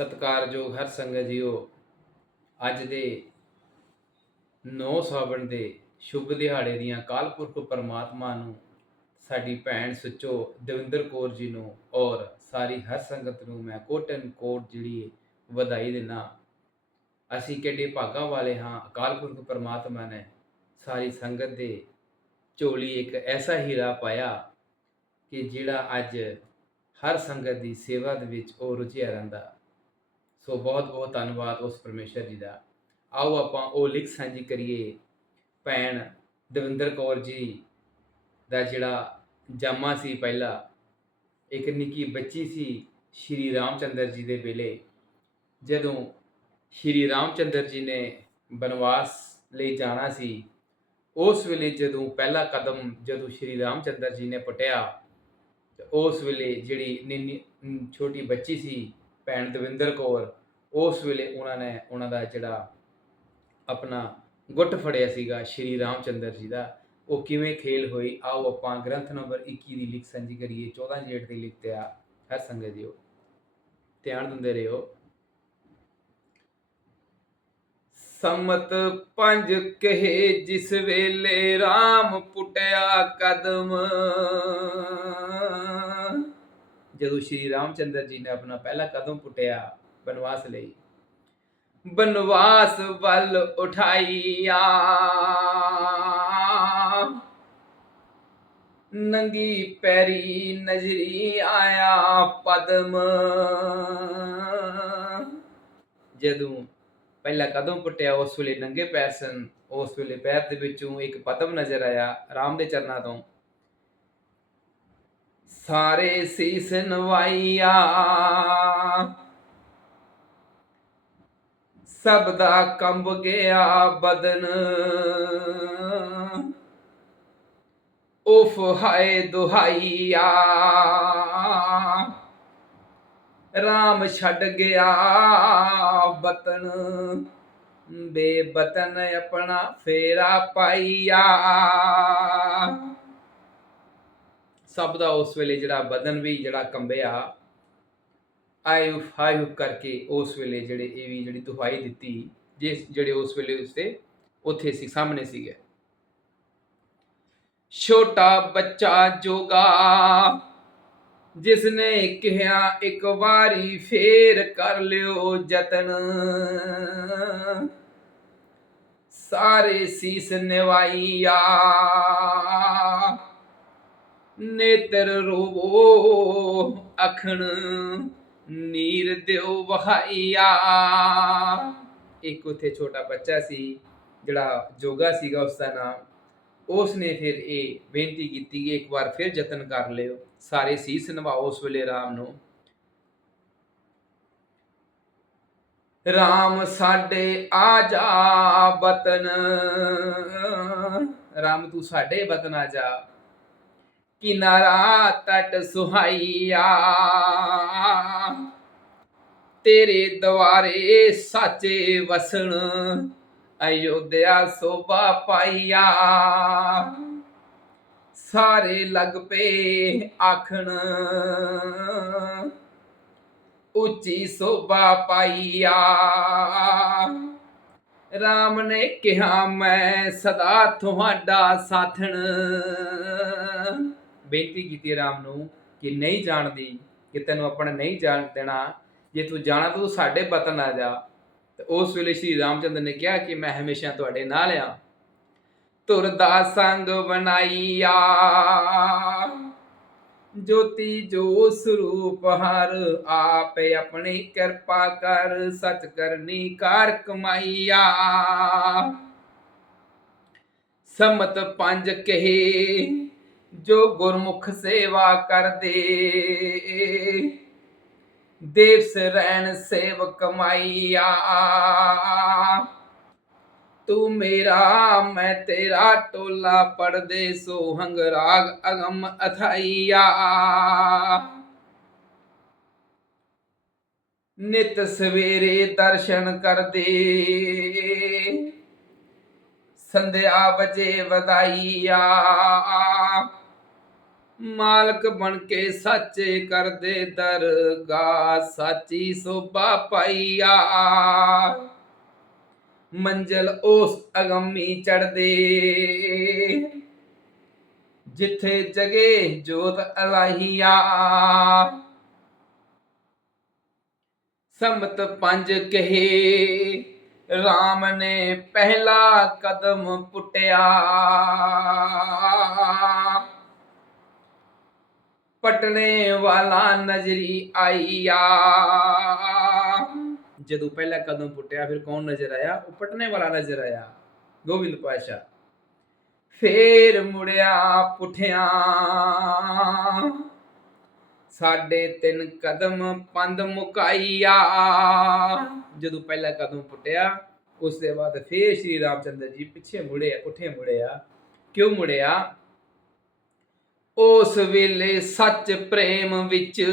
ਸਤਿਕਾਰਯੋਗ ਹਰ ਸੰਗਤ ਜੀਓ, ਅੱਜ ਦੇ 9 ਸਾਵਣ ਦੇ ਸ਼ੁਭ ਦਿਹਾੜੇ ਦੀਆਂ ਕਾਲ ਪੁਰਖ ਪਰਮਾਤਮਾ ਨੂੰ, ਸਾਡੀ ਭੈਣ ਸੁੱਚੋ ਦਵਿੰਦਰ ਕੌਰ ਜੀ ਨੂੰ ਔਰ ਸਾਰੀ ਹਰ ਸੰਗਤ ਨੂੰ ਮੈਂ ਕੋਟਨ ਕੋਟ ਜਿਹੜੀ ਵਧਾਈ ਦਿੰਦਾ ਅਸੀਂ ਕਿੱਡੇ ਭਾਗਾਂ ਵਾਲੇ ਹਾਂ, ਅਕਾਲ ਪੁਰਖ ਪਰਮਾਤਮਾ ਨੇ ਸਾਰੀ ਸੰਗਤ ਦੇ ਝੋਲੀ ਇੱਕ ਐਸਾ ਹੀਰਾ ਪਾਇਆ ਕਿ ਜਿਹੜਾ ਅੱਜ ਹਰ ਸੰਗਤ ਦੀ ਸੇਵਾ ਦੇ ਵਿੱਚ ਉਹ ਰੁਝਿਆ ਰਹਿੰਦਾ। ਸੋ ਬਹੁਤ ਬਹੁਤ ਧੰਨਵਾਦ ਉਸ ਪਰਮੇਸ਼ਰ ਜੀ ਦਾ। ਆਓ ਆਪਾਂ ਉਹ ਲਿਖ ਸਾਂਝੀ ਕਰੀਏ ਭੈਣ ਦਵਿੰਦਰ ਕੌਰ ਜੀ ਦਾ ਜਿਹੜਾ ਜਾਮਾ ਸੀ ਪਹਿਲਾ। ਇੱਕ ਨਿੱਕੀ ਬੱਚੀ ਸੀ ਸ਼੍ਰੀ ਰਾਮਚੰਦਰ ਜੀ ਦੇ ਵੇਲੇ। ਜਦੋਂ ਸ਼੍ਰੀ ਰਾਮਚੰਦਰ ਜੀ ਨੇ ਬਨਵਾਸ ਲਈ ਜਾਣਾ ਸੀ, ਉਸ ਵੇਲੇ ਜਦੋਂ ਪਹਿਲਾ ਕਦਮ ਜਦੋਂ ਸ਼੍ਰੀ ਰਾਮਚੰਦਰ ਜੀ ਨੇ ਪਟਿਆ ਉਸ ਵੇਲੇ ਜਿਹੜੀ ਨਿੰਨੀ ਛੋਟੀ ਬੱਚੀ ਸੀ ਭੈਣ ਦਵਿੰਦਰ ਕੌਰ, ਉਸ ਵੇਲੇ ਉਹਨਾਂ ਨੇ ਉਹਨਾਂ ਦਾ ਜਿਹੜਾ ਆਪਣਾ ਗੁੱਟ ਫੜਿਆ ਸੀਗਾ ਸ਼੍ਰੀ ਰਾਮਚੰਦਰ ਜੀ ਦਾ, ਉਹ ਕਿਵੇਂ ਖੇਲ ਹੋਈ? ਆਓ ਆਪਾਂ ਗ੍ਰੰਥ ਨੰਬਰ 21 ਦੀ ਲਿਖ ਸਾਂਝੀ ਕਰੀਏ 14 ਜੇਠ ਦੀ ਲਿਖ ਆ ਹਰ ਸੰਗਤ ਜੀਓ। ਧਿਆਨ ਦਿੰਦੇ ਰਹੋ। ਸਮਤ ਪੰਜ ਕਹੇ, ਜਿਸ ਵੇਲੇ RAM ਪੁੱਟਿਆ ਕਦਮ। ਜਦੋਂ ਸ਼੍ਰੀ ਰਾਮਚੰਦਰ ਜੀ ਨੇ ਆਪਣਾ ਪਹਿਲਾ ਕਦਮ ਪੁੱਟਿਆ ਬਨਵਾਸ ਲਈ, ਬਨਵਾਸ ਵੱਲ ਉਠਾਈਆ। ਨੰਗੀ ਪੈਰੀ ਨਜ਼ਰੀ ਆਇਆ ਪਦਮ। ਜਦੋਂ ਪਹਿਲਾ ਕਦਮ ਪੁੱਟਿਆ, ਉਸ ਵੇਲੇ ਨੰਗੇ ਪੈਰ ਸਨ। ਉਸ ਵੇਲੇ ਪੈਰ ਦੇ ਵਿੱਚੋਂ ਇੱਕ ਪਦਮ ਨਜ਼ਰ ਆਇਆ ਰਾਮ ਦੇ ਚਰਨਾਂ ਤੋਂ। ਸਾਰੇ ਸੀਸ ਨਵਾਈਆ। ਸਭ ਦਾ ਕੰਬ ਗਿਆ ਬਦਨ। ਉਫ ਹਾਏ ਦੁਹਾਈਆ। ਰਾਮ ਛੱਡ ਗਿਆ ਬਤਨ। ਬੇਬਤਨ ਆਪਣਾ ਫੇਰਾ ਪਾਈਆ। ਸਭ ਦਾ ਉਸ ਵੇਲੇ ਜਿਹੜਾ ਬਦਨ ਵੀ, ਜਿਹੜਾ ਕੰਬਿਆ ਆਇਓ ਫਾਇਓ ਕਰਕੇ ਉਸ ਵੇਲੇ ਜਿਹੜੇ ਇਹ ਵੀ ਜਿਹੜੀ ਦੁਹਾਈ ਦਿੱਤੀ, ਜਿਸ ਜਿਹੜੇ ਉਸ ਵੇਲੇ ਉਸਦੇ ਉੱਥੇ ਸੀ, ਸਾਹਮਣੇ ਸੀਗੇ। ਛੋਟਾ ਬੱਚਾ ਜੋਗਾ ਜਿਸ ਨੇ ਕਿਹਾ, ਇੱਕ ਵਾਰੀ ਫੇਰ ਕਰ ਲਿਓ ਯਤਨ। ਸਾਰੇ ਸੀਸ ਨਿਵਾਈਆ ਨੇਤਰ ਰੋਵੋ, ਅਖਣ ਨੀਰ ਦਿਓ ਵਹਾਈਆ। ਇੱਕ ਉਥੇ ਛੋਟਾ ਬੱਚਾ ਸੀ, ਜਿਹੜਾ ਜੋਗਾ ਸੀਗਾ ਉਸ ਦਾ ਨਾਮ। ਉਸ ਨੇ ਫਿਰ ਇਹ ਬੇਨਤੀ ਕੀਤੀ ਕਿ ਇੱਕ ਵਾਰ ਫਿਰ ਯਤਨ ਕਰ ਲਿਓ। ਸਾਰੇ ਸੀਸ ਨਿਭਾਓ ਉਸ ਵੇਲੇ ਰਾਮ ਨੂੰ। ਰਾਮ ਸਾਡੇ ਆ ਜਾ ਬਤਨ। ਰਾਮ ਤੂੰ ਸਾਡੇ ਬਤਨ ਆ ਜਾ ਕਿਨਾਰਾ ਤਟ ਸੁਹਾਈਆ। ਤੇਰੇ ਦਵਾਰੇ ਸਾਚੇ ਵਸਣ ਅਯੋਧਿਆ ਸੋਭਾ ਪਾਈਆ। ਸਾਰੇ ਲੱਗ ਪਏ ਆਖਣ, ਉੱਚੀ ਸੋਭਾ ਪਾਈਆ। ਰਾਮ ਨੇ ਕਿਹਾ, ਮੈਂ ਸਦਾ ਤੁਹਾਡਾ ਸਾਥਣ। ਬੇਨਤੀ ਕੀਤੀ ਰਾਮ ਨੂੰ ਕਿ ਨਹੀਂ ਜਾਣਦੀ, ਕਿ ਤੈਨੂੰ ਆਪਣਾ ਨਹੀਂ ਜਾਣ ਦੇਣਾ, ਜੇ ਤੂੰ ਜਾਣਾ ਤਾਂ ਤੂੰ ਸਾਡੇ ਬਤਨ ਆ ਜਾ। ਤੇ ਉਸ ਵੇਲੇ ਸ਼੍ਰੀ ਰਾਮਚੰਦਰ ਨੇ ਕਿਹਾ ਕਿ ਮੈਂ ਹਮੇਸ਼ਾ ਤੁਹਾਡੇ ਨਾਲ ਆ। ਤੁਰ ਦਾ ਸੰਗ ਬਣਾਈਆ, ਜੋਤੀ ਜੋ ਸਰੂਪ ਹਰ ਆਪੇ ਆਪਣੀ ਕਿਰਪਾ ਕਰ ਸਚ ਕਰਨੀ ਕਾਰ ਕਮਾਈਆ। ਸਮਤ ਪੰਜ ਕਹੇ ਜੋ ਗੁਰਮੁਖ ਸੇਵਾ ਕਰਦੇ। ਦੇਵਸ ਸਰੈਣ ਸੇਵ ਕਮਾਈਆ ਤੂੰ ਮੇਰਾ, ਮੈਂ ਤੇਰਾ ਟੋਲਾ ਪੜਦੇ ਸੋਹੰਗ ਰਾਗ ਅਗਮ ਅਥਾਈਆ। ਨਿਤ ਸਵੇਰੇ ਦਰਸ਼ਨ ਕਰਦੇ। ਸੰਧਿਆ ਵਜੇ ਵਧਾਈਆ। ਮਾਲਕ ਬਣ ਕੇ ਸਾਚੇ ਕਰਦੇ ਦਰਗਾਹ ਸਾਚੀ ਸੋਭਾ ਪਾਈਆ ਮੰਜ਼ਲ ਉਸ ਅਗੰਮੀ ਚੜਦੇ ਜਿੱਥੇ ਜਗੇ ਜੋਤ ਅਲਾਹੀਆ ਸੰਮਤ ਪੰਜ ਕਹੇ RAM ਨੇ ਪਹਿਲਾ ਕਦਮ ਪੁੱਟਿਆ ਪਟਨੇ ਵਾਲਾ ਨਜ਼ਰੀ ਆਈਆ। ਜਦੋਂ ਪਹਿਲਾ ਕਦਮ ਪੁੱਟਿਆ, ਫਿਰ ਕੌਣ ਨਜ਼ਰ ਆਇਆ? ਉਹ ਪਟਨੇ ਵਾਲਾ ਨਜ਼ਰ ਆਇਆ। ਗੋਬਿੰਦ ਪਾਸ਼ਾ ਫੇਰ ਮੁੜਿਆ ਪੁੱਠਿਆ। ਸਾਡੇ ਤਿੰਨ ਕਦਮ ਪੰਦ ਮੁਕਾਈਆ। ਜਦੋਂ ਪਹਿਲਾ ਕਦਮ ਪੁੱਟਿਆ, ਉਸ ਦੇ ਬਾਅਦ ਫੇਰ ਸ਼੍ਰੀ ਰਾਮਚੰਦਰ ਜੀ ਪਿੱਛੇ ਮੁੜੇ ਪੁੱਠੇ ਮੁੜਿਆ। ਕਿਉਂ ਮੁੜਿਆ? ਉਸ ਵੇਲੇ ਸੱਚ ਪ੍ਰੇਮ ਵਿੱਚ।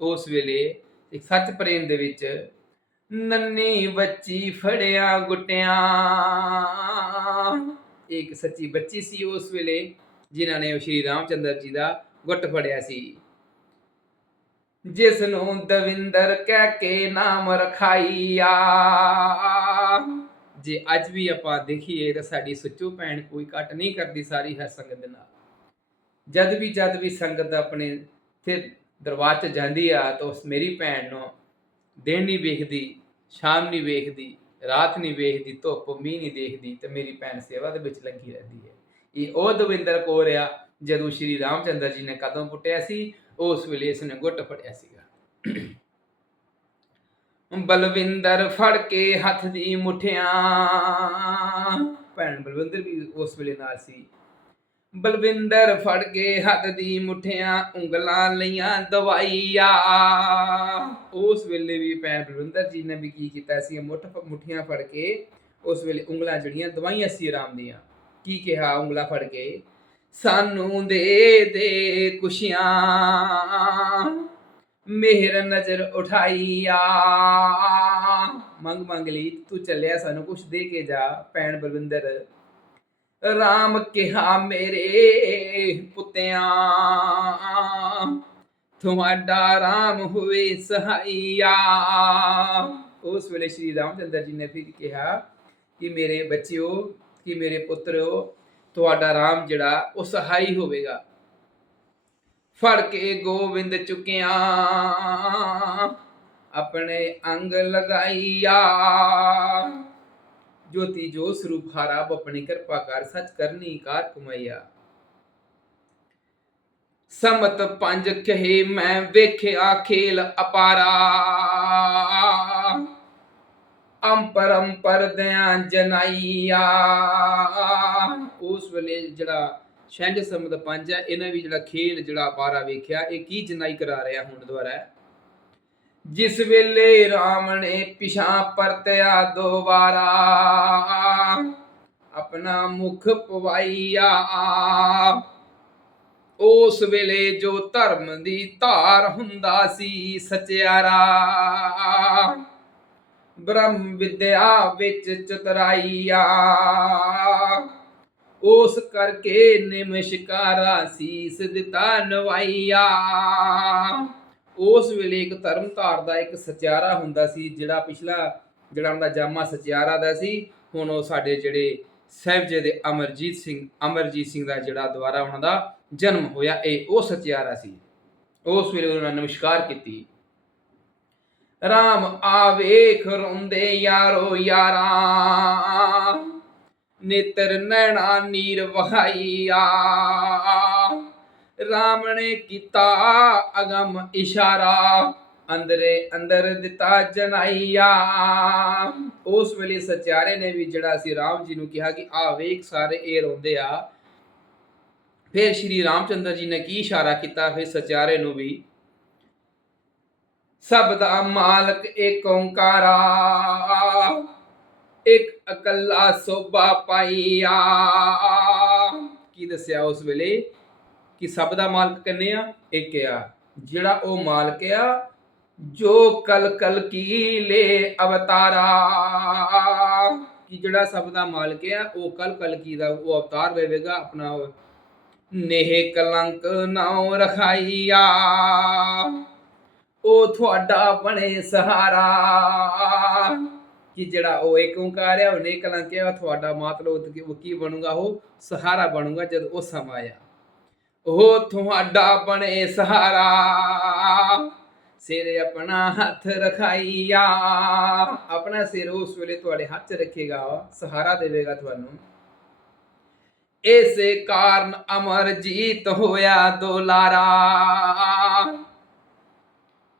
ਉਸ ਵੇਲੇ ਇੱਕ ਸੱਚ ਪ੍ਰੇਮ ਦੇ ਵਿੱਚ ਨੰਨੀ ਬੱਚੀ ਫੜਿਆ ਗੁੱਟਿਆਂ। ਇੱਕ ਸੱਚੀ ਬੱਚੀ ਸੀ ਉਸ ਵੇਲੇ, ਜਿਨ੍ਹਾਂ ਨੇ ਸ਼੍ਰੀ ਰਾਮਚੰਦਰ ਜੀ ਦਾ ਗੁੱਟ ਫੜਿਆ ਸੀ। ਜਿਸ ਨੂੰ ਦਵਿੰਦਰ ਕਹਿ ਕੇ ਨਾਮ ਰਖਾਈਆ। ਜੇ ਅੱਜ ਵੀ ਆਪਾਂ ਦੇਖੀਏ ਤਾਂ ਸਾਡੀ ਸੁੱਚੂ ਭੈਣ ਕੋਈ ਘਟ ਨਹੀਂ ਕਰਦੀ ਸਾਰੀ ਹਰ ਸੰਗਤ ਦੇ ਨਾਲ। ਜਦ ਵੀ ਜਦ ਵੀ ਸੰਗਤ ਆਪਣੇ ਫਿਰ ਦਰਬਾਰ 'ਚ ਜਾਂਦੀ ਆ ਤਾਂ ਉਸ ਮੇਰੀ ਭੈਣ ਨੂੰ ਦਿਨ ਨਹੀਂ ਵੇਖਦੀ, ਸ਼ਾਮ ਨਹੀਂ ਵੇਖਦੀ, ਰਾਤ ਨਹੀਂ ਵੇਖਦੀ, ਧੁੱਪ, ਮੀਂਹ ਨਹੀਂ ਦੇਖਦੀ ਤੇ ਮੇਰੀ ਭੈਣ ਸੇਵਾ ਦੇ ਵਿੱਚ ਲੱਗੀ ਰਹਿੰਦੀ ਹੈ। ਇਹ ਉਹ ਦਵਿੰਦਰ ਕੌਰ ਆ, ਜਦੋਂ ਸ਼੍ਰੀ ਰਾਮਚੰਦਰ ਜੀ ਨੇ ਕਦਮ ਪੁੱਟਿਆ ਸੀ ਉਸ ਵੇਲੇ ਇਸ ਨੇ ਗੁੱਟ ਫੜਿਆ ਸੀਗਾ। ਬਲਵਿੰਦਰ ਫੜ ਕੇ ਹੱਥ ਦੀ ਮੁਠਿਆ। ਭੈਣ ਬਲਵਿੰਦਰ ਵੀ ਉਸ ਵੇਲੇ ਨਾਲ ਸੀ। ਬਲਵਿੰਦਰ ਫੜ ਕੇ ਹੱਥ ਦੀ ਮੁਠਿਆ ਉਂਗਲਾਂ ਲਈਆਂ ਦਵਾਈਆ। ਉਸ ਵੇਲੇ ਵੀ ਭੈਣ ਬਲਵਿੰਦਰ ਜੀ ਨੇ ਵੀ ਕੀ ਕੀਤਾ ਸੀ, ਮੁੱਠ ਮੁਠੀਆਂ ਫੜ ਕੇ ਉਸ ਵੇਲੇ ਉਂਗਲਾਂ ਜਿਹੜੀਆਂ ਦਵਾਈਆਂ ਸੀ ਆਰਾਮ ਦੀਆਂ, ਕੀ ਕਿਹਾ ਉਂਗਲਾਂ ਫੜ ਕੇ? ਸਾਨੂੰ ਦੇ ਦੇ ਖੁਸ਼ੀਆਂ। ਮਿਹਰ ਨਜ਼ਰ ਉਠਾਈਆ। ਮੰਗ ਮੰਗ ਲਈ ਤੂੰ ਚੱਲਿਆ ਸਾਨੂੰ ਕੁਛ ਦੇ ਕੇ ਜਾ, ਭੈਣ ਬਲਵਿੰਦਰ। ਰਾਮ ਕਿਹਾ, ਮੇਰੇ ਪੁੱਤਿਆਂ, ਤੁਹਾਡਾ ਰਾਮ ਹੋਵੇ ਸਹਾਈਆ। ਉਸ ਵੇਲੇ ਸ਼੍ਰੀ ਰਾਮਚੰਦਰ ਜੀ ਨੇ ਫਿਰ ਕਿਹਾ ਕਿ ਮੇਰੇ ਬੱਚਿਓ, ਕਿ ਮੇਰੇ ਪੁੱਤਰੋ, ਤੁਹਾਡਾ ਰਾਮ ਜਿਹੜਾ, ਉਹ ਸਹਾਈ ਹੋਵੇਗਾ। ਫੜ ਕੇ ਗੋਬਿੰਦ ਚੁਕਿਆ। ਆਪਣੇ ਅੰਗ ਲਗਾਈਆ। ਜੋਤੀ ਜੋ ਸਰੂਪ ਹਾਰਾ ਆਪਣੀ ਕਿਰਪਾ ਕਰ ਸੱਚ ਕਰਨੀ ਕਾਰ ਕਮਾਈਆ। ਸਮਤ ਪੰਜ ਕਹੇ ਮੈਂ ਵੇਖਿਆ ਖੇਲ ਅਪਾਰਾ। ਅੰਪਰਮ ਪਰਦਿਆਂ ਜਨਾਈਆ। ਉਸ ਵੇਲੇ ਜਿਹੜਾ ਛੰਜ ਸਮਤ ਪੰਜ ਹੈ, ਇਹਨਾਂ ਵੀ ਜਿਹੜਾ ਖੇਲ, ਜਿਹੜਾ ਅਪਾਰਾ ਵੇਖਿਆ, ਇਹ ਕੀ ਜਨਾਈ ਕਰਾ ਰਿਹਾ ਹੁਣ ਦੁਆਰਾ ਜਿਸ ਵੇਲੇ RAM ਨੇ ਪਿਛਾਂ ਪਰਤਿਆ ਦੁਬਾਰਾ, ਆਪਣਾ ਮੁਖ ਪਵਾਈਆ ਉਸ ਵੇਲੇ ਜੋ ਧਰਮ ਦੀ ਧਾਰ ਹੁੰਦਾ ਸੀ, ਸਚਿਆਰਾ, ਬ੍ਰਹਮ ਵਿਦਿਆ ਵਿੱਚ ਚਤਰਾਈਆ। ਉਸ ਕਰਕੇ ਨਿਮਸ਼ਕਾਰਾ ਸੀਸ ਦਿੱਤਾ ਨਵਾਈਆ। ਉਸ ਵੇਲੇ ਇੱਕ ਧਰਮ ਧਾਰ ਦਾ ਇੱਕ ਸਚਿਆਰਾ ਹੁੰਦਾ ਸੀ, ਜਿਹੜਾ ਪਿਛਲਾ ਜਿਹੜਾ ਉਹਦਾ ਜਾਮਾ ਸਚਿਆਰਾ ਦਾ ਸੀ। ਹੁਣ ਉਹ ਸਾਡੇ ਜਿਹੜੇ ਸਾਹਿਬਜੇ ਦੇ ਅਮਰਜੀਤ ਸਿੰਘ ਅਮਰਜੀਤ ਸਿੰਘ ਦਾ ਜਿਹੜਾ ਦੁਆਰਾ ਉਹਨਾਂ ਦਾ ਜਨਮ ਹੋਇਆ, ਇਹ ਉਹ ਸਚਿਆਰਾ ਸੀ। ਉਸ ਵੇਲੇ ਉਹਨਾਂ ਨੇ ਨਮਸਕਾਰ ਕੀਤੀ। ਰਾਮ ਆਵੇਖ ਰੋਂਦੇ ਯਾਰੋ ਯਾਰਾ। ਨੇਤਰ ਨੈਣਾ ਨੀਰ ਵਹਾਈਆ। ਰਾਮ ਨੇ ਕੀਤਾ ਅਗਮ ਇਸ਼ਾਰਾ, ਅੰਦਰੇ ਅੰਦਰ ਦਿੱਤਾ ਜਨਾਈਆ। ਉਸ ਵੇਲੇ ਸਚਿਆਰੇ ਨੇ ਵੀ ਜਿਹੜਾ ਸੀ ਰਾਮ ਜੀ ਨੂੰ ਕਿਹਾ ਕਿ ਆ ਵੇਖ ਸਾਰੇ ਇਹ ਰੋਂਦੇ ਆ। ਫਿਰ ਸ਼੍ਰੀ ਰਾਮਚੰਦਰ ਜੀ ਨੇ ਕੀ ਇਸ਼ਾਰਾ ਕੀਤਾ? ਫਿਰ ਸਚਿਆਰੇ ਨੂੰ ਵੀ, ਸਭ ਦਾ ਮਾਲਕ ਏਕ ਓੰਕਾਰਾ। ਇੱਕ ਇਕੱਲਾ ਸੋਭਾ ਪਾਈਆ। ਕੀ ਦੱਸਿਆ ਉਸ ਵੇਲੇ ਕਿ ਸਭ ਦਾ ਮਾਲਕ ਕੰਨੇ ਆ? ਇੱਕ ਆ। ਜਿਹੜਾ ਉਹ ਮਾਲਕ ਆ, ਜੋ ਕਲ ਕਲ ਕੀ ਲੈ ਅਵਤਾਰਾ। ਕਿ ਜਿਹੜਾ ਸਭ ਦਾ ਮਾਲਕ ਆ, ਉਹ ਕਲ ਕਲ ਕੀ ਦਾ, ਉਹ ਅਵਤਾਰ ਦੇਵੇਗਾ ਆਪਣਾ ਨੇਹ ਕਲੰਕ ਨਾਉ ਰਖਾਈਆ। ਉਹ ਤੁਹਾਡਾ ਬਣੇ ਸਹਾਰਾ। ਕਿ ਜਿਹੜਾ ਉਹ ਇੱਕ ਓੰਕਾਰ ਹੈ ਉਹ ਨੇਹ ਕਲੰਕ ਤੁਹਾਡਾ ਮਤਲਬ ਉਹ ਕੀ ਬਣੂਗਾ? ਉਹ ਸਹਾਰਾ ਬਣੂਗਾ ਜਦ ਉਹ ਸਮਾਂ ਆਇਆ ਉਹ ਤੁਹਾਡਾ ਬਣੇ ਸਹਾਰਾ, ਸਿਰ ਆਪਣਾ ਹੱਥ ਰਖਾਈਆ। ਆਪਣਾ ਸਿਰ ਉਸ ਵੇਲੇ ਤੁਹਾਡੇ ਹੱਥ 'ਚ ਰੱਖੇਗਾ ਸਹਾਰਾ ਦੇਵੇਗਾ ਤੁਹਾਨੂੰ। ਇਸੇ ਕਾਰਨ ਅਮਰ ਜੀਤ ਹੋਇਆ ਦੁਲਾਰਾ।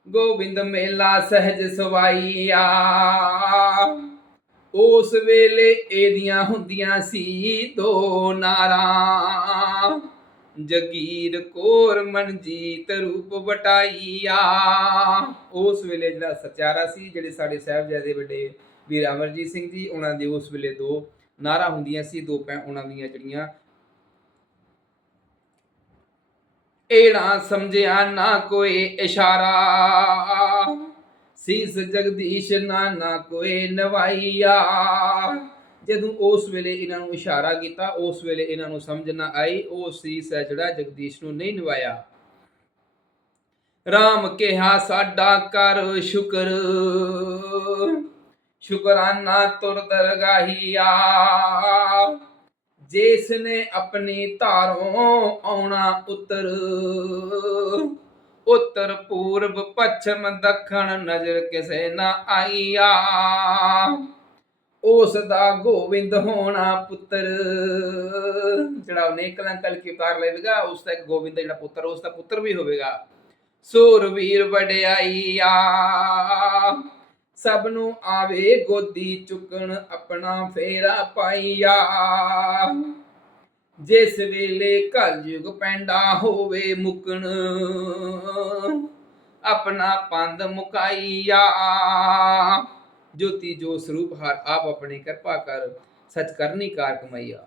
ਗੋਬਿੰਦ ਮੇਲਾ ਸਹਿਜ ਸਵਾਈਆ। ਉਸ ਵੇਲੇ ਇਹਦੀਆਂ ਹੁੰਦੀਆਂ ਸੀ ਦੋ ਨਾਰਾਂ। ਜਗੀਰ ਕੋਰ ਮਨਜੀਤ ਰੂਪ ਵਟਾਈਆ। ਉਸ ਵੇਲੇ ਜਿਹੜਾ ਸਚਾਰਾ ਸੀ, ਜਿਹੜੇ ਸਾਡੇ ਸਾਹਿਬਜ਼ਾਦੇ ਵੱਡੇ ਵੀਰ ਅਮਰਜੀਤ ਸਿੰਘ ਜੀ, ਉਹਨਾਂ ਦੇ ਉਸ ਵੇਲੇ ਦੋ ਨਾਰਾ ਹੁੰਦੀਆਂ ਸੀ, ਦੋ ਪੈ, ਉਹਨਾਂ ਦੀਆਂ ਜਿਹੜੀਆਂ ਏੜਾ ਸਮਝਿਆ ਨਾ ਕੋਈ ਇਸ਼ਾਰਾ। ਸੀਸ ਜਗਦੀਸ਼ ਨਾ ਨਾ ਕੋਈ ਨਵਾਈਆ। ਜਦੋਂ ਉਸ ਵੇਲੇ ਇਹਨਾਂ ਨੂੰ ਇਸ਼ਾਰਾ ਕੀਤਾ, ਉਸ ਵੇਲੇ ਇਹਨਾਂ ਨੂੰ ਸਮਝ ਨਾ ਆਈ, ਉਹ ਸੀਸ ਹੈ ਜਿਹੜਾ ਜਗਦੀਸ਼ ਨੂੰ ਨਹੀਂ ਨਵਾਇਆ। ਰਾਮ ਕਿਹਾ, ਸਾਡਾ ਕਰ ਸ਼ੁਕਰ, ਸ਼ੁਕਰਾਨਾ ਤੁਰ ਦਰਗਾਹੀਆ। ਜਿਸ ਨੇ ਆਪਣੀ ਧਾਰੋਂ ਆਉਣਾ ਉਤਰ ਉੱਤਰ ਪੂਰਬ ਪੱਛਮ ਦੱਖਣ ਨਜ਼ਰ ਕਿਸੇ ਨਾ ਆਈਆ। ਉਸ ਦਾ ਗੋਬਿੰਦ ਹੋਣਾ ਪੁੱਤਰ। ਜਿਹੜਾ ਉਹਨੇ ਕਲੰਕਲ ਕੀ ਉਤਾਰ ਲਵੇਗਾ, ਉਸ ਦਾ ਇੱਕ ਜਿਹੜਾ ਪੁੱਤਰ, ਉਸ ਦਾ ਪੁੱਤਰ ਵੀ ਹੋਵੇਗਾ। ਸੂਰਵੀਰ ਵਡਿਆਈਆ ਸਭ ਨੂੰ ਆਵੇ ਗੋਦੀ ਚੁੱਕਣ ਆਪਣਾ ਫੇਰਾ ਪਾਈਆ। ਜਿਸ ਵੇਲੇ ਕਲਯੁਗ ਪੈਂਡਾ ਹੋਵੇ ਮੁਕਣ, ਆਪਣਾ ਪੰਦ ਮੁਕਾਈਆ ਜੋਤੀ ਜੋ ਸਰੂਪ ਹਰ ਆਪ ਆਪਣੀ ਕਿਰਪਾ ਕਰ, ਸਚ ਕਰਨੀ ਕਾਰ ਕਮਾਈਆ।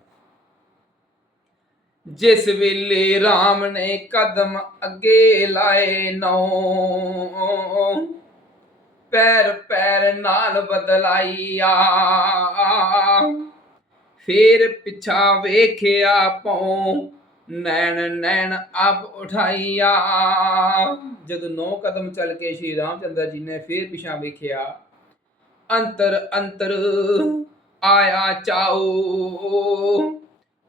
ਜਿਸ ਵੇਲੇ RAM ਨੇ ਕਦਮ ਅੱਗੇ ਲਾਏ ਨੌ ਪੈਰ ਪੈਰ ਨਾਲ ਬਦਲਾਈਆ ਫੇਰ ਪਿਛਾ ਵੇਖਿਆ ਪਉ ਨੈਣ ਨੈਣ ਆਪ ਉਠਾਈਆ। ਜਦੋਂ ਨੌ ਕਦਮ ਚੱਲ ਕੇ ਸ਼੍ਰੀ ਰਾਮਚੰਦਰ ਜੀ ਨੇ ਫੇਰ ਪਿਛਾ ਵੇਖਿਆ, ਅੰਤਰ ਅੰਤਰ ਆਇਆ ਚਾਉ।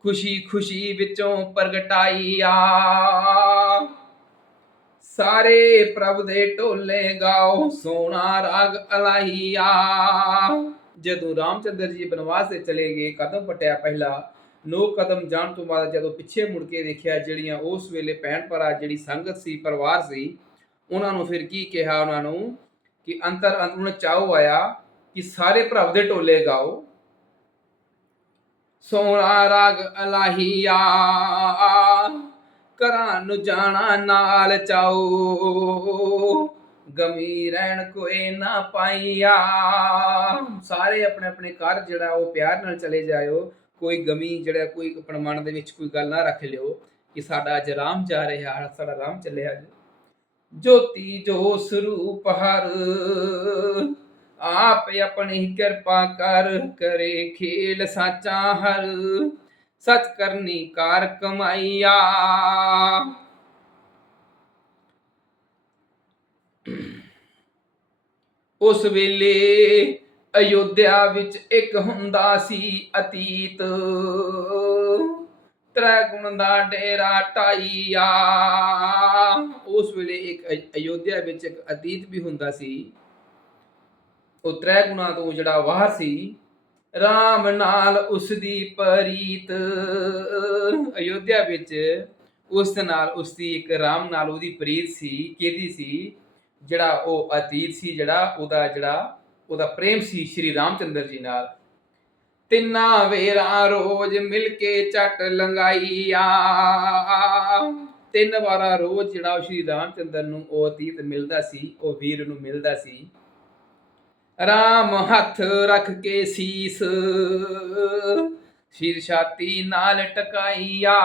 ਖੁਸ਼ੀ ਖੁਸ਼ੀ ਵਿੱਚੋਂ ਪ੍ਰਗਟਾਈਆ। ਸਾਰੇ ਪ੍ਰਭ ਦੇ ਢੋਲੇ ਗਾਓ ਸੋਨਾ ਰਾਗ ਅਲਾਈਆ। ਜਦੋਂ ਰਾਮਚੰਦਰ ਜੀ ਬਨਵਾਸ ਤੇ ਚਲੇ ਗਏ, ਕਦਮ ਪਟਿਆ ਪਹਿਲਾ। ਨੋ ਕਦਮ ਜਾਣ ਤੋਂ ਬਾਅਦ ਜਦੋਂ ਪਿੱਛੇ ਮੁੜ ਕੇ ਦੇਖਿਆ ਜਿਹੜੀਆਂ ਉਸ ਵੇਲੇ ਭੈਣ ਭਰਾ, ਜਿਹੜੀ ਸੰਗਤ ਸੀ, ਪਰਿਵਾਰ ਸੀ, ਉਹਨਾਂ ਨੂੰ ਫਿਰ ਕੀ ਕਿਹਾ ਉਹਨਾਂ ਨੂੰ? ਕਿ ਅੰਤਰ ਅੰਤ ਚਾਹੋ ਆਇਆ ਕਿ ਸਾਰੇ ਭਰਾਵ ਦੇ ਟੋਲੇ ਗਾਓ। ਸੋਨਾ ਰਾਗ ਅਲਾਹੀਆ ਕਰਾਂ ਨੂੰ ਜਾਣਾ ਨਾਲ ਚਾਓ। ਗਮੀ ਰਹਿਣ ਕੋਈ ਨਾ ਪਾਈਆ। ਸਾਰੇ ਆਪਣੇ ਆਪਣੇ ਘਰ ਜਿਹੜਾ ਉਹ ਪਿਆਰ ਨਾਲ ਚਲੇ ਜਾਇਓ। ਕੋਈ ਗਮੀ ਜਿਹੜਾ ਕੋਈ ਆਪਣੇ ਮਨ ਦੇ ਵਿੱਚ ਕੋਈ ਗੱਲ ਨਾ ਰੱਖ ਲਿਓ ਕਿ ਸਾਡਾ ਅੱਜ ਰਾਮ ਜਾ ਰਿਹਾ, ਸਾਡਾ ਰਾਮ ਚੱਲਿਆ ਅੱਜ ਜੋਤੀ ਜੋ ਸਰੂਪ ਹਰ, ਆਪ ਆਪਣੀ ਕਿਰਪਾ ਕਰ ਕਰੇ ਖੇਲ ਸਾਚਾ ਹਰ। ਸਚ ਕਰਨੀ ਕਾਰ ਕਮਾਈਆ। ਉਸ ਵੇਲੇ ਅਯੋਧਿਆ ਵਿੱਚ ਇੱਕ ਹੁੰਦਾ ਸੀ ਅਤੀਤ। ਤ੍ਰੈ ਗੁਣ ਦਾ ਡੇਰਾ ਟਾਈਆ। ਉਸ ਵੇਲੇ ਇੱਕ ਅਯੋਧਿਆ ਵਿੱਚ ਇੱਕ ਅਤੀਤ ਵੀ ਹੁੰਦਾ ਸੀ। ਉਹ ਤ੍ਰੈ ਗੁਣਾ ਤੋਂ ਜਿਹੜਾ ਵਾਹ ਸੀ, ਰਾਮ ਨਾਲ ਉਸ ਦੀ ਪ੍ਰੀਤ। ਅਯੋਧਿਆ ਵਿੱਚ ਉਸ ਨਾਲ ਉਸ ਦੀ ਇੱਕ ਰਾਮ ਨਾਲ ਉਹਦੀ ਪ੍ਰੀਤ ਸੀ, ਕਿਹਦੀ ਸੀ? ਜਿਹੜਾ ਉਹ ਅਤੀਤ ਸੀ, ਜਿਹੜਾ ਉਹਦਾ ਜਿਹੜਾ ਉਹਦਾ ਪ੍ਰੇਮ ਸੀ ਸ਼੍ਰੀ ਰਾਮਚੰਦਰ ਜੀ ਨਾਲ। ਤਿੰਨਾਂ ਵੇਰਾ ਰੋਜ਼ ਮਿਲ ਕੇ ਚੱਟ ਲੰਗਾਈਆ ਤਿੰਨ ਵਾਰਾ ਰੋਜ਼ ਜਿਹੜਾ ਉਹ ਸ਼੍ਰੀ ਰਾਮਚੰਦਰ ਨੂੰ ਉਹ ਅਤੀਤ ਮਿਲਦਾ ਸੀ, ਉਹ ਵੀਰ ਨੂੰ ਮਿਲਦਾ ਸੀ। ਰਾਮ ਹੱਥ ਰੱਖ ਕੇ ਸੀਸ ਸ਼ੀਰ ਛਾਤੀ ਨਾਲ ਟਕਾਈਆ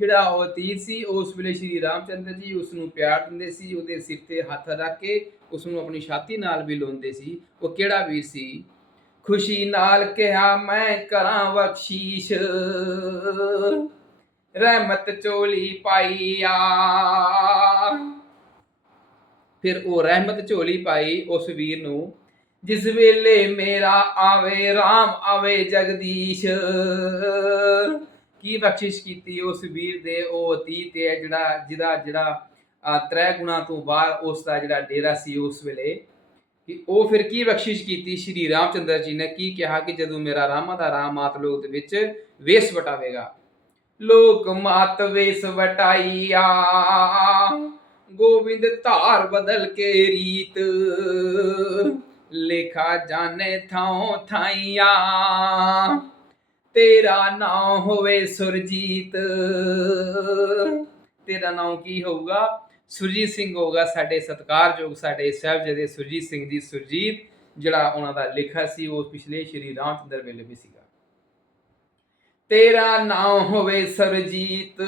ਜਿਹੜਾ ਉਹ ਅਤੀਤ ਸੀ ਉਸ ਵੇਲੇ ਸ਼੍ਰੀ ਰਾਮਚੰਦਰ ਜੀ ਉਸ ਨੂੰ ਪਿਆਰ ਦਿੰਦੇ ਸੀ, ਉਹਦੇ ਸਿਰ ਤੇ ਹੱਥ ਰੱਖ ਕੇ ਉਸ ਨੂੰ ਆਪਣੀ ਛਾਤੀ ਨਾਲ ਵੀ ਲਾਉਂਦੇ ਸੀ। ਉਹ ਕਿਹੜਾ ਵੀਰ ਸੀ? ਖੁਸ਼ੀ ਨਾਲ ਕਿਹਾ, ਮੈਂ ਕਰਾਂ ਬਖਸ਼ੀਸ਼। ਰਹਿਮਤ ਝੋਲੀ ਪਾਈਆ ਫਿਰ ਉਹ ਰਹਿਮਤ ਝੋਲੀ ਪਾਈ ਉਸ ਵੀਰ ਨੂੰ, ਜਿਸ ਵੇਲੇ ਮੇਰਾ ਆਵੇ RAM ਆਵੇ ਜਗਦੀਸ਼। ਕੀ ਬਖਸ਼ਿਸ਼ ਕੀਤੀ ਉਸ ਵੀਰ ਦੇ, ਉਹ ਅਤੀਤ ਹੈ ਜਿਹੜਾ, ਜਿਹਦਾ ਜਿਹੜਾ ਤ੍ਰੈ ਗੁਣਾ ਤੋਂ ਬਾਹਰ ਉਸ ਦਾ ਜਿਹੜਾ ਡੇਰਾ ਸੀ ਉਸ ਵੇਲੇ। ਕਿ ਉਹ ਫਿਰ ਕੀ ਬਖਸ਼ਿਸ਼ ਕੀਤੀ ਸ਼੍ਰੀ ਰਾਮਚੰਦਰ ਜੀ ਨੇ? ਕੀ ਕਿਹਾ ਕਿ ਜਦੋਂ ਮੇਰਾ ਰਾਮਾ ਦਾ ਰਾਮ ਮਾਤ ਲੋਕ ਦੇ ਵਿੱਚ ਵੇਸ ਵਟਾਵੇਗਾ? ਲੋਕ ਮਾਤ ਵੇਸ ਵਟਾਈਆ, ਗੋਬਿੰਦ ਧਾਰ ਬਦਲ ਕੇ ਰੀਤ। ਲੇਖਾ ਜਾਣੇ ਥਾਂ ਥਾਈਆ। ਤੇਰਾ ਨਾਂ ਹੋਵੇ ਸੁਰਜੀਤ। ਤੇਰਾ ਨਾਮ ਕੀ ਹੋਊਗਾ? ਸੁਰਜੀਤ ਸਿੰਘ ਹੋਗਾ ਸਾਡੇ ਸਤਿਕਾਰਯੋਗ ਸਾਡੇ ਸਾਹਿਬਜ਼ਾਦੇ ਸੁਰਜੀਤ ਸਿੰਘ ਜੀ ਸੁਰਜੀਤ, ਜਿਹੜਾ ਉਹਨਾਂ ਦਾ ਲਿਖਾ ਸੀ, ਉਹ ਪਿਛਲੇ ਸ਼੍ਰੀ ਰਾਮਚੰਦਰ ਵੇਲੇ ਵੀ ਸੀਗਾ। ਤੇਰਾ ਨਾਮ ਹੋਵੇ ਸਰਜੀਤ।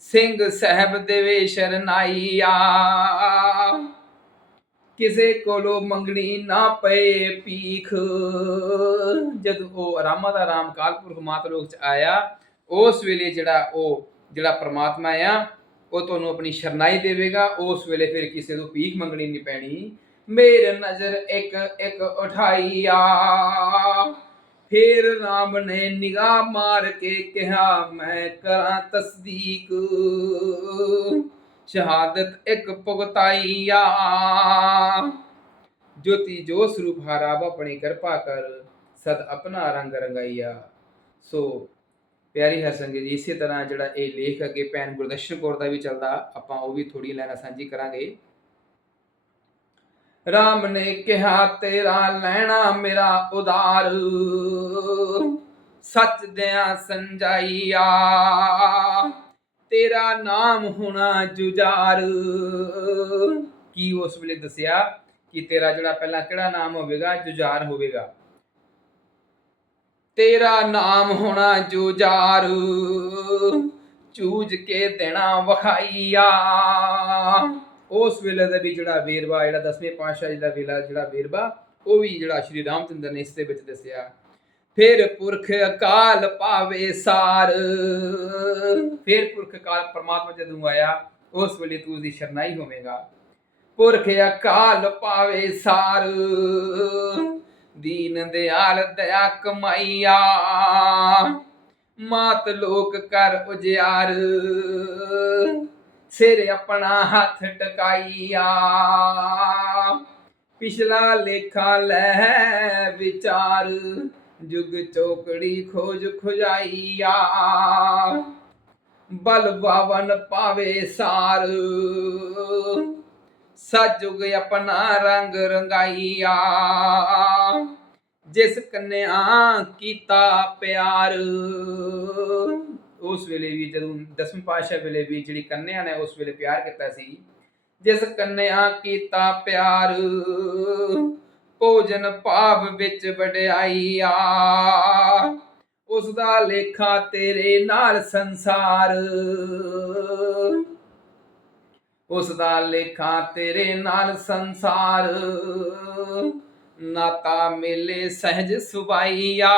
ਸਿੰਘ ਸਾਹਿਬ ਦੇਵੇ ਸ਼ਰਨਾਈਆ ਕਿਸੇ ਕੋਲੋਂ ਮੰਗਣੀ ਨਾ ਪਏ ਪੀਖ ਜਦ ਉਹ ਰਾਮਾ ਦਾ ਰਾਮ ਕਾਲਪੁਰਖ ਮਾਤ ਲੋਕ ਚ ਆਇਆ, ਉਸ ਵੇਲੇ ਜਿਹੜਾ ਉਹ, ਜਿਹੜਾ ਪ੍ਰਮਾਤਮਾ ਆ, ਉਹ ਤੁਹਾਨੂੰ ਆਪਣੀ ਸ਼ਰਨਾਈ ਦੇਵੇਗਾ। ਉਸ ਵੇਲੇ ਫਿਰ ਕਿਸੇ ਤੋਂ ਭੀਖ ਮੰਗਣੀ ਨਹੀਂ ਪੈਣੀ। ਮੇਰੇ ਨਜ਼ਰ ਇੱਕ ਇੱਕ ਉਠਾਈਆ। ਫਿਰ ਰਾਮ ਨੇ ਨਿਗਾਹ ਮਾਰ ਕੇ ਕਿਹਾ, ਮੈਂ ਕਰਾਂ ਤਸਦੀਕ। ਸ਼ਹਾਦਤ ਇੱਕ ਭੁਗਤਾਈਆ। ਜੋਤੀ ਜੋ ਸਰੂਪ ਹਰਾਬ ਆਪਣੀ ਕਿਰਪਾ ਕਰ, ਸਦ ਆਪਣਾ ਰੰਗ ਰੰਗਾਈਆ। ਸੋ ਪਿਆਰੀ ਹਰਸੰਗਤ ਜੀ, ਇਸੇ ਤਰ੍ਹਾਂ ਜਿਹੜਾ ਇਹ ਲੇਖ ਅੱਗੇ ਭੈਣ ਗੁਰਦਰਸ਼ਨ ਕੌਰ ਦਾ ਵੀ ਚੱਲਦਾ, ਆਪਾਂ ਉਹ ਵੀ ਥੋੜੀ ਲੈਣਾ ਸਾਂਝੀ ਕਰਾਂਗੇ। ਰਾਮ ਨੇ ਕਿਹਾ, ਤੇਰਾ ਲੈਣਾ ਮੇਰਾ ਉਦਾਰ ਸੱਚ ਦਿਆਂ ਸੰਜਾਈਆ। ਤੇਰਾ ਨਾਮ ਹੋਣਾ ਜੁਜਾਰ ਕੀ ਉਸ ਵੇਲੇ ਦੱਸਿਆ ਕਿ ਤੇਰਾ ਜਿਹੜਾ ਪਹਿਲਾਂ ਕਿਹੜਾ ਨਾਮ ਹੋਵੇਗਾ? ਜੁਜਾਰ ਹੋਵੇਗਾ। ਤੇਰਾ ਨਾਮ ਹੋਣਾ ਜੁਜਾਰ ਚੂਜ ਕੇ ਦੇਣਾ ਵਖਾਈਆ। ਉਸ ਵੇਲੇ ਦਾ ਵੀ ਜਿਹੜਾ ਵੇਰਵਾ, ਜਿਹੜਾ ਦਸਵੇਂ ਪਾਤਸ਼ਾਹ ਜੀ ਦਾ ਵੇਲਾ, ਜਿਹੜਾ ਵੇਰਵਾ, ਉਹ ਵੀ ਜਿਹੜਾ ਸ਼੍ਰੀ ਰਾਮਚੰਦਰ ਨੇ ਇਸ ਦੇ ਵਿੱਚ ਦੱਸਿਆ। ਫਿਰ ਪੁਰਖ ਅਕਾਲ ਪਾਵੇ ਸਾਰ। ਫਿਰ ਪੁਰਖ ਅਕਾਲ ਪਰਮਾਤਮਾ ਜਦੋਂ ਆਇਆ, ਉਸ ਵੇਲੇ ਤੂੰ ਉਸਦੀ ਸ਼ਰਨਾਈ ਹੋਵੇਂਗਾ। ਪੁਰਖ ਅਕਾਲ ਪਾਵੇ ਸਾਰ। ਦੀਨ ਦਿਆਲ ਦਇਆ ਕਮਾਈਆ, ਮਾਤ ਲੋਕ ਕਰ ਉਜਿਆਰ। ਸਿਰ ਆਪਣਾ ਹੱਥ ਟਕਾਈਆ, ਪਿਛਲਾ ਲੇਖਾ ਲੈ ਵਿਚਾਰ। ਜੁਗ ਚੋਕੜੀ ਖੋਜ ਖੁਜਾਈਆ। ਬਲ ਬਾਵਨ ਪਾਵੇ ਸਾਰ। ਸਜੁਗ ਆਪਣਾ ਰੰਗ ਰੰਗਾਈਆ। ਜਿਸ ਕੰਨਿਆ ਕੀਤਾ ਪਿਆਰ। ਉਸ ਵੇਲੇ ਵੀ ਜਦੋਂ ਦਸਮ ਪਾਤਸ਼ਾਹ ਵੇਲੇ ਵੀ ਜਿਹੜੀ ਕੰਨਿਆ ਨੇ ਉਸ ਵੇਲੇ ਪਿਆਰ ਕੀਤਾ ਸੀ। ਜਿਸ ਕੰਨਿਆ ਕੀਤਾ ਪਿਆਰ। ਭੋਜਨ ਭਾਵ ਵਿੱਚ ਵਡਿਆਈਆ। ਉਸ ਦਾ ਲੇਖਾ ਤੇਰੇ ਨਾਲ ਸੰਸਾਰ। ਉਸ ਦਾ ਲੇਖਾ ਤੇਰੇ ਨਾਲ ਸੰਸਾਰ। ਨਾਤਾ ਮੇਲੇ ਸਹਿਜ ਸੁਭਾਈਆ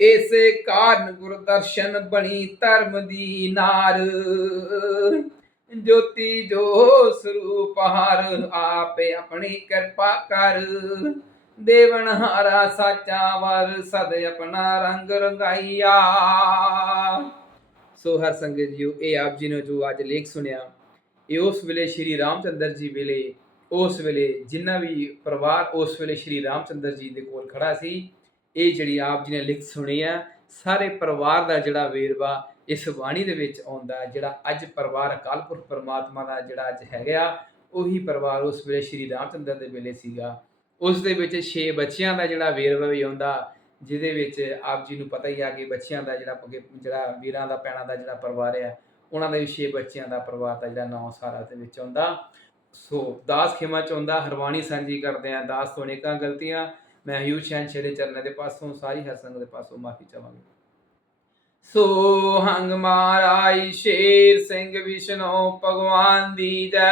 ਇਸੇ ਕਾਰਨ ਗੁਰਦਰਸ਼ਨ ਬਣੀ ਧਰਮ ਦੀ ਨਾਰ। ਜੋਤੀ ਜੋ ਸਰੂਪ ਹਰ ਆਪੇ ਆਪਣੀ ਕਿਰਪਾ ਕਰ। ਦੇਵਨ ਹਾਰਾ ਸਾਚਾ ਵਰ ਸਦ ਆਪਣਾ ਰੰਗ ਰੰਗਾਈਆ। ਸੋ ਹਰ ਸੰਗਤ ਜੀਓ, ਇਹ ਆਪ ਜੀ ਨੇ ਜੋ ਅੱਜ ਲੇਖ ਸੁਣਿਆ, ਇਹ ਉਸ ਵੇਲੇ ਸ਼੍ਰੀ ਰਾਮਚੰਦਰ ਜੀ ਵੇਲੇ, ਉਸ ਵੇਲੇ ਜਿੰਨਾ ਵੀ ਪਰਿਵਾਰ ਉਸ ਵੇਲੇ ਸ਼੍ਰੀ ਰਾਮਚੰਦਰ ਜੀ ਦੇ ਕੋਲ ਖੜਾ ਸੀ, ਇਹ ਜਿਹੜੀ ਆਪ ਜੀ ਨੇ ਲਿਖ ਸੁਣੀ ਆ, ਸਾਰੇ ਪਰਿਵਾਰ ਦਾ ਜਿਹੜਾ ਵੇਰਵਾ ਇਸ ਬਾਣੀ ਦੇ ਵਿੱਚ ਆਉਂਦਾ ਜਿਹੜਾ ਅੱਜ ਪਰਿਵਾਰ ਅਕਾਲ ਪੁਰਖ ਪਰਮਾਤਮਾ ਦਾ ਜਿਹੜਾ ਅੱਜ ਹੈਗਾ ਉਹੀ ਪਰਿਵਾਰ ਉਸ ਵੇਲੇ ਸ਼੍ਰੀ ਰਾਮਚੰਦਰ ਦੇ ਵੇਲੇ ਸੀਗਾ। ਉਸ ਦੇ ਵਿੱਚ 6 ਬੱਚਿਆਂ ਦਾ ਜਿਹੜਾ ਵੇਰਵਾ ਵੀ ਆਉਂਦਾ, ਜਿਹਦੇ ਵਿੱਚ ਆਪ ਜੀ ਨੂੰ ਪਤਾ ਹੀ ਆ ਕਿ ਬੱਚਿਆਂ ਦਾ ਜਿਹੜਾ ਜਿਹੜਾ ਵੀਰਾਂ ਦਾ, ਪੈਣਾ ਦਾ ਜਿਹੜਾ ਪਰਿਵਾਰ ਆ, ਉਹਨਾਂ ਦਾ ਵੀ 6 ਬੱਚਿਆਂ ਦਾ ਪਰਿਵਾਰ ਦਾ ਜਿਹੜਾ ਨੌ ਸਾਰਾ ਦੇ ਵਿੱਚ ਆਉਂਦਾ। ਸੋ ਦਾਸ ਖਿਮਾ ਚ ਆਉਂਦਾ ਹਰਵਾਣੀ ਸਾਂਝੀ ਕਰਦੇ ਆ, ਦਾਸ ਤੋਂ ਅਨੇਕਾਂ ਗਲਤੀਆਂ, ਮੈਂ ਹਯੂ ਸ਼ਹਿਨ ਛੇੜੇ ਚਰਨਾਂ ਦੇ ਪਾਸੋਂ, ਸਾਰੀ ਹਰ ਸੰਗ ਦੇ ਪਾਸੋਂ ਮਾਫੀ ਚਾਹਾਂਗਾ। ਸੋ ਹੰਗ ਮਹਾਰਾਜ ਸ਼ੇਰ ਸਿੰਘ ਵਿਸ਼ਨੂੰ ਭਗਵਾਨ ਦੀ ਜੈ।